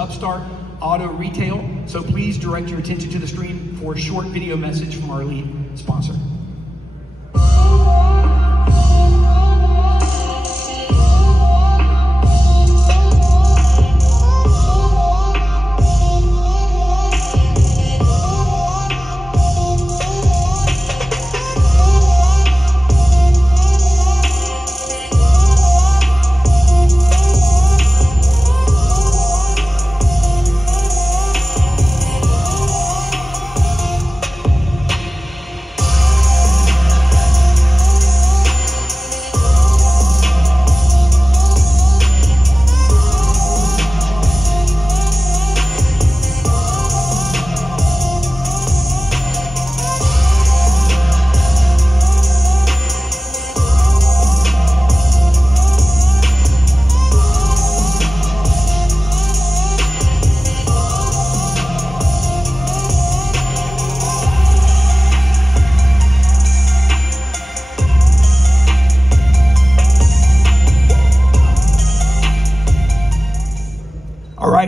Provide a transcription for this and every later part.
Upstart Auto Retail. So please direct your attention to the screen for a short video message from our lead sponsor.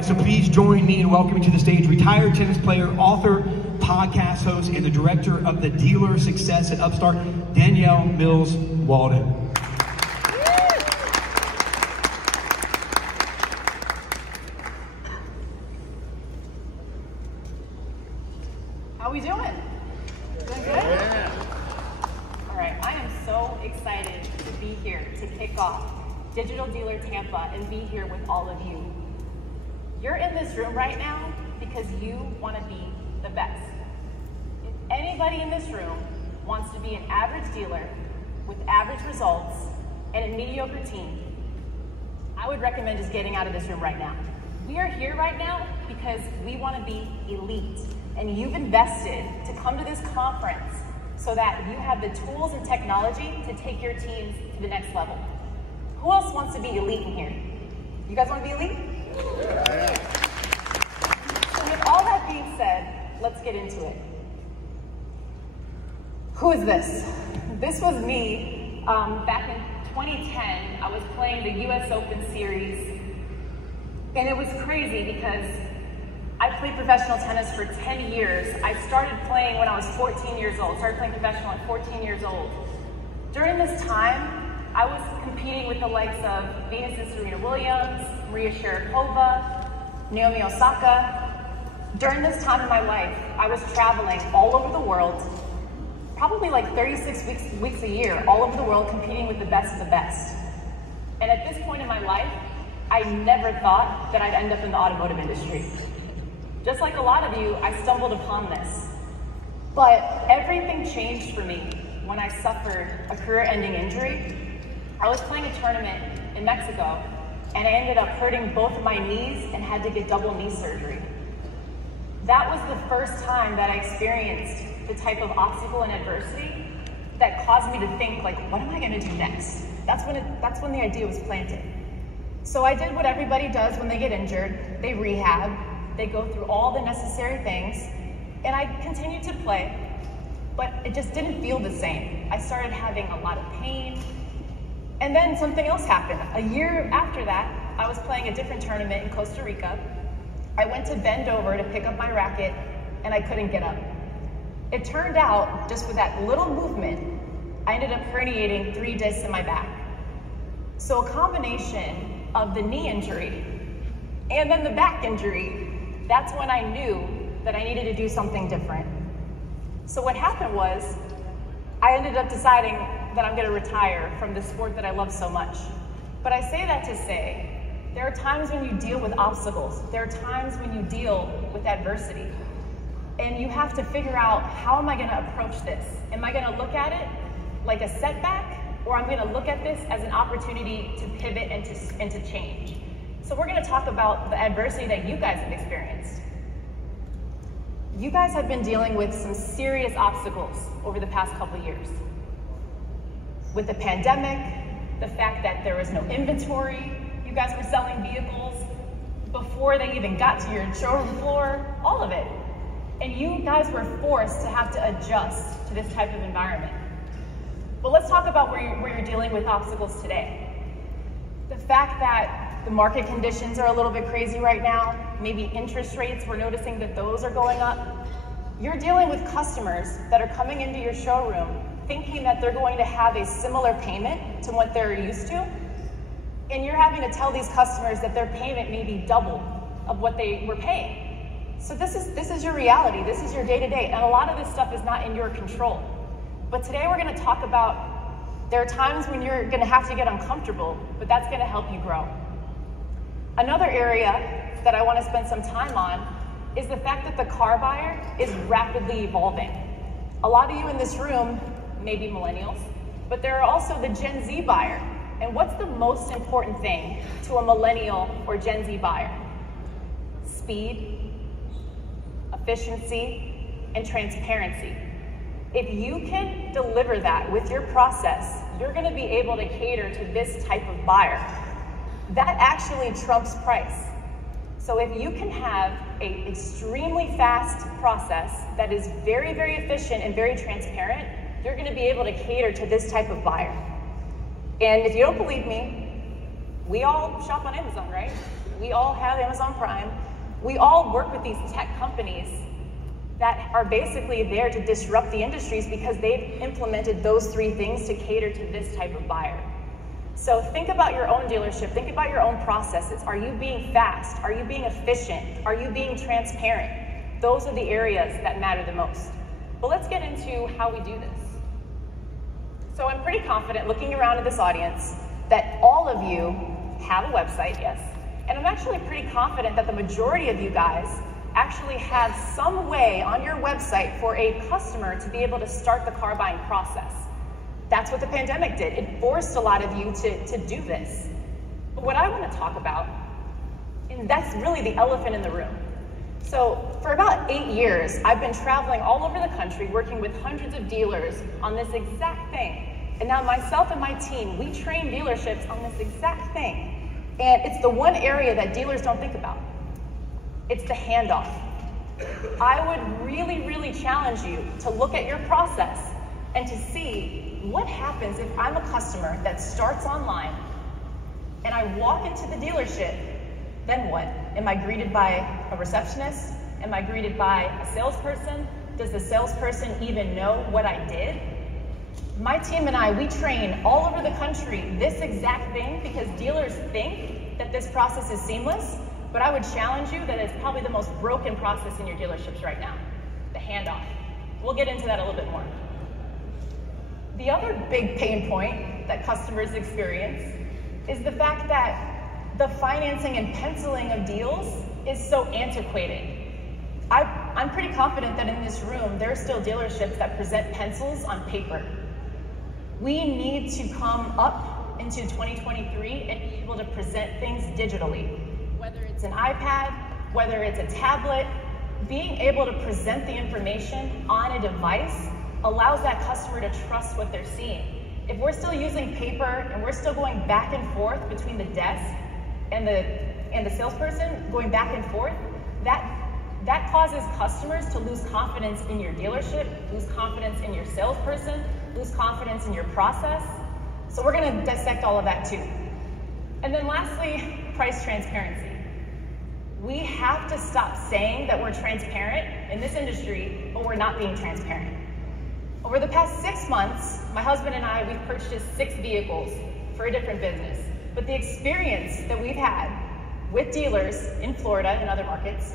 So please join me in welcoming to the stage retired tennis player, author, podcast host, and the director of the Dealer Success at Upstart, Danielle Mills Walden. How are we doing? Doing good? Yeah. All right, I am so excited to be here to kick off Digital Dealer Tampa and be here with all of you. You're in this room right now because you want to be the best. If anybody in this room wants to be an average dealer with average results and a mediocre team, I would recommend just getting out of this room right now. We are here right now because we want to be elite, and you've invested to come to this conference so that you have the tools and technology to take your teams to the next level. Who else wants to be elite in here? You guys want to be elite? Yeah. So with all that being said, let's get into it. Who is this? This was me back in 2010. I was playing the US Open Series, and it was crazy because I played professional tennis for 10 years. I started playing when I was 14 years old, started playing professional at 14 years old. During this time, I was competing with the likes of Venus and Serena Williams, Maria Sharapova, Naomi Osaka. During this time in my life, I was traveling all over the world, probably like 36 weeks a year, all over the world, competing with the best of the best. And at this point in my life, I never thought that I'd end up in the automotive industry. Just like a lot of you, I stumbled upon this. But everything changed for me when I suffered a career-ending injury. I was playing a tournament in Mexico, and I ended up hurting both of my knees and had to get double knee surgery. That was the first time that I experienced the type of obstacle and adversity that caused me to think, like, what am I gonna do next? That's when the idea was planted. So I did what everybody does when they get injured. They rehab, they go through all the necessary things, and I continued to play, but it just didn't feel the same. I started having a lot of pain. And then something else happened. A year after that, I was playing a different tournament in Costa Rica. I went to bend over to pick up my racket, and I couldn't get up. It turned out, just with that little movement, I ended up herniating 3 discs in my back. So a combination of the knee injury and then the back injury, that's when I knew that I needed to do something different. So what happened was, I ended up deciding that I'm gonna retire from the sport that I love so much. But I say that to say, there are times when you deal with obstacles. There are times when you deal with adversity. And you have to figure out, how am I gonna approach this? Am I gonna look at it like a setback, or I'm gonna look at this as an opportunity to pivot and to change? So we're gonna talk about the adversity that you guys have experienced. You guys have been dealing with some serious obstacles over the past couple of years. With the pandemic, the fact that there was no inventory, you guys were selling vehicles before they even got to your showroom floor, all of it. And you guys were forced to have to adjust to this type of environment. But let's talk about where you're dealing with obstacles today. The fact that The market conditions are a little bit crazy right now. Maybe interest rates, we're noticing that those are going up. You're dealing with customers that are coming into your showroom thinking that they're going to have a similar payment to what they're used to. And you're having to tell these customers that their payment may be double of what they were paying. So this is your reality, this is your day-to-day, and a lot of this stuff is not in your control. But today we're gonna talk about, there are times when you're gonna have to get uncomfortable, but that's gonna help you grow. Another area that I wanna spend some time on is the fact that the car buyer is rapidly evolving. A lot of you in this room may be millennials, but there are also the Gen Z buyer. And what's the most important thing to a millennial or Gen Z buyer? Speed, efficiency, and transparency. If you can deliver that with your process, you're gonna be able to cater to this type of buyer. That actually trumps price. So if you can have an extremely fast process that is very, very efficient and very transparent, you're gonna be able to cater to this type of buyer. And if you don't believe me, we all shop on Amazon, right? We all have Amazon Prime. We all work with these tech companies that are basically there to disrupt the industries because they've implemented those three things to cater to this type of buyer. So think about your own dealership, think about your own processes. Are you being fast? Are you being efficient? Are you being transparent? Those are the areas that matter the most. But let's get into how we do this. So I'm pretty confident, looking around at this audience, that all of you have a website, yes. And I'm actually pretty confident that the majority of you guys actually have some way on your website for a customer to be able to start the car buying process. That's what the pandemic did. It forced a lot of you to do this. But what I want to talk about, and that's really the elephant in the room. So for about 8 years, I've been traveling all over the country, working with hundreds of dealers on this exact thing. And now myself and my team, we train dealerships on this exact thing. And it's the one area that dealers don't think about. It's the handoff. I would really, really challenge you to look at your process and to see what happens if I'm a customer that starts online and I walk into the dealership, then what? Am I greeted by a receptionist? Am I greeted by a salesperson? Does the salesperson even know what I did? My team and I, we train all over the country this exact thing because dealers think that this process is seamless, but I would challenge you that it's probably the most broken process in your dealerships right now, the handoff. We'll get into that a little bit more. The other big pain point that customers experience is the fact that the financing and penciling of deals is so antiquated. I'm pretty confident that in this room, there are still dealerships that present pencils on paper. We need to come up into 2023 and be able to present things digitally. Whether it's an iPad, whether it's a tablet, being able to present the information on a device allows that customer to trust what they're seeing. If we're still using paper and we're still going back and forth between the desk and the salesperson, going back and forth, that causes customers to lose confidence in your dealership, lose confidence in your salesperson, lose confidence in your process. So we're gonna dissect all of that too. And then lastly, price transparency. We have to stop saying that we're transparent in this industry, but we're not being transparent. Over the past 6 months, my husband and I, we've purchased 6 vehicles for a different business. But the experience that we've had with dealers in Florida and other markets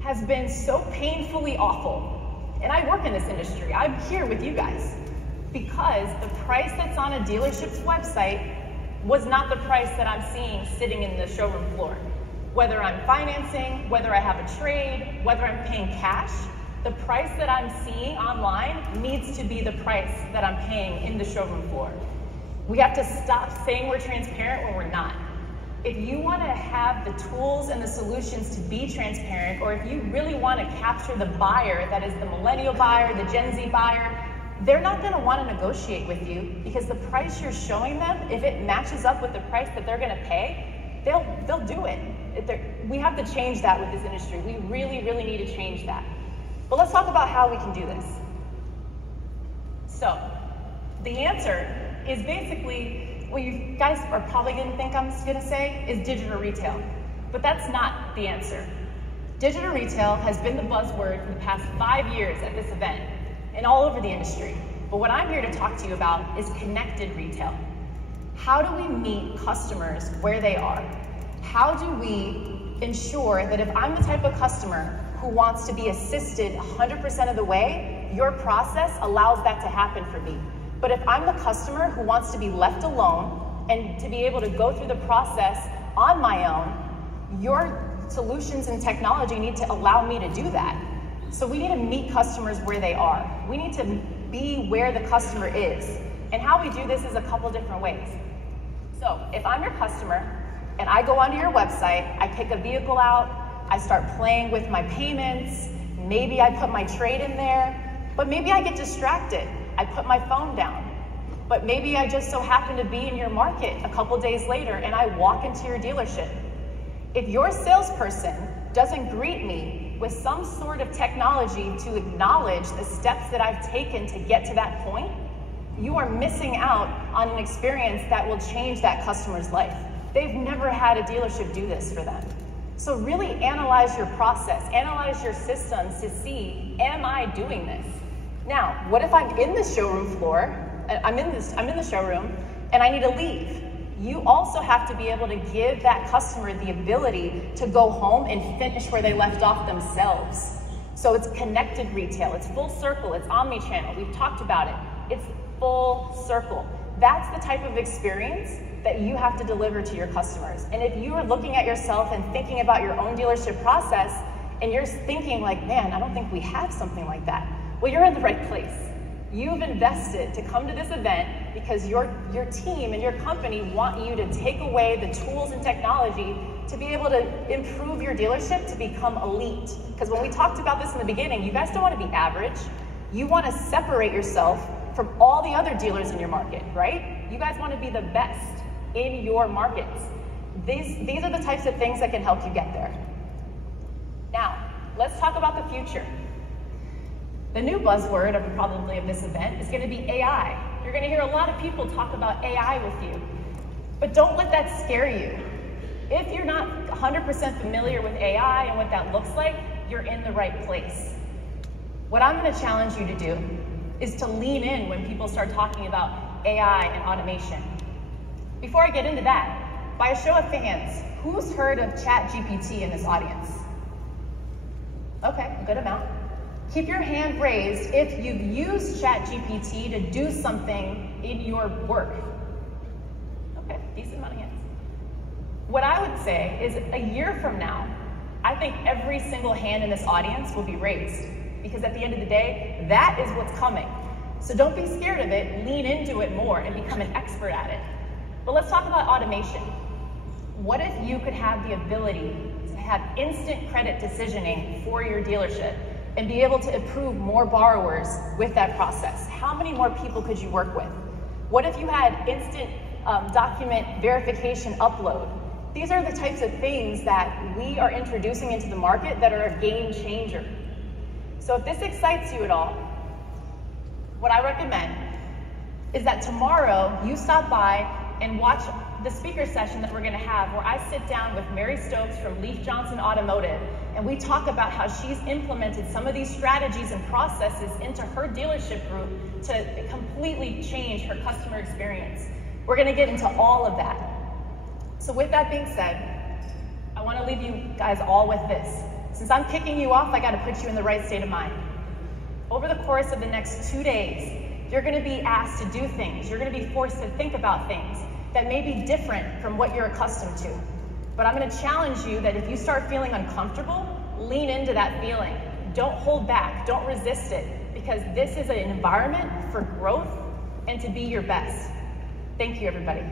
has been so painfully awful. And I work in this industry, I'm here with you guys, because the price that's on a dealership's website was not the price that I'm seeing sitting in the showroom floor. Whether I'm financing, whether I have a trade, whether I'm paying cash, the price that I'm seeing online needs to be the price that I'm paying in the showroom floor. We have to stop saying we're transparent when we're not. If you want to have the tools and the solutions to be transparent, or if you really want to capture the buyer that is the millennial buyer, the Gen Z buyer, they're not going to want to negotiate with you because the price you're showing them, if it matches up with the price that they're going to pay, they'll do it. We have to change that with this industry. We really, really need to change that. But let's talk about how we can do this. So the answer is basically what you guys are probably gonna think I'm gonna say is digital retail, but that's not the answer. Digital retail has been the buzzword for the past 5 years at this event and all over the industry. But what I'm here to talk to you about is connected retail. How do we meet customers where they are? How do we ensure that if I'm the type of customer who wants to be assisted 100% of the way, your process allows that to happen for me. But if I'm the customer who wants to be left alone and to be able to go through the process on my own, your solutions and technology need to allow me to do that. So we need to meet customers where they are. We need to be where the customer is. And how we do this is a couple different ways. So if I'm your customer and I go onto your website, I pick a vehicle out, I start playing with my payments, maybe I put my trade in there, but maybe I get distracted. I put my phone down. But maybe I just so happen to be in your market a couple days later and I walk into your dealership. If your salesperson doesn't greet me with some sort of technology to acknowledge the steps that I've taken to get to that point, you are missing out on an experience that will change that customer's life. They've never had a dealership do this for them. So really analyze your process, analyze your systems to see, am I doing this? Now, what if I'm in the showroom floor, I'm in the showroom, and I need to leave? You also have to be able to give that customer the ability to go home and finish where they left off themselves. So it's connected retail, it's full circle, it's omni-channel, we've talked about it. It's full circle. That's the type of experience that you have to deliver to your customers. And if you are looking at yourself and thinking about your own dealership process, and you're thinking like, man, I don't think we have something like that. Well, you're in the right place. You've invested to come to this event because your team and your company want you to take away the tools and technology to be able to improve your dealership to become elite. Because when we talked about this in the beginning, you guys don't want to be average. You want to separate yourself from all the other dealers in your market, right? You guys want to be the best in your markets. These are the types of things that can help you get there. Now, let's talk about the future. The new buzzword of this event is going to be AI. You're going to hear a lot of people talk about AI with you, but don't let that scare you. If you're not 100% familiar with AI and what that looks like, you're in the right place. What I'm going to challenge you to do is to lean in when people start talking about AI and automation. Before I get into that, by a show of hands, who's heard of ChatGPT in this audience? Okay, a good amount. Keep your hand raised if you've used ChatGPT to do something in your work. Okay, decent amount of hands. What I would say is a year from now, I think every single hand in this audience will be raised, because at the end of the day, that is what's coming. So don't be scared of it, lean into it more and become an expert at it. But let's talk about automation. What if you could have the ability to have instant credit decisioning for your dealership and be able to approve more borrowers with that process? How many more people could you work with? What if you had instant document verification upload? These are the types of things that we are introducing into the market that are a game changer. So if this excites you at all, what I recommend is that tomorrow you stop by and watch the speaker session that we're going to have, where I sit down with Mary Stokes from Leaf Johnson Automotive, and we talk about how she's implemented some of these strategies and processes into her dealership group to completely change her customer experience. We're going to get into all of that. So with that being said, I want to leave you guys all with this. Since I'm kicking you off, I got to put you in the right state of mind. Over the course of the next 2 days, you're going to be asked to do things. You're going to be forced to think about things that may be different from what you're accustomed to. But I'm going to challenge you that if you start feeling uncomfortable, lean into that feeling. Don't hold back. Don't resist it, because this is an environment for growth and to be your best. Thank you, everybody.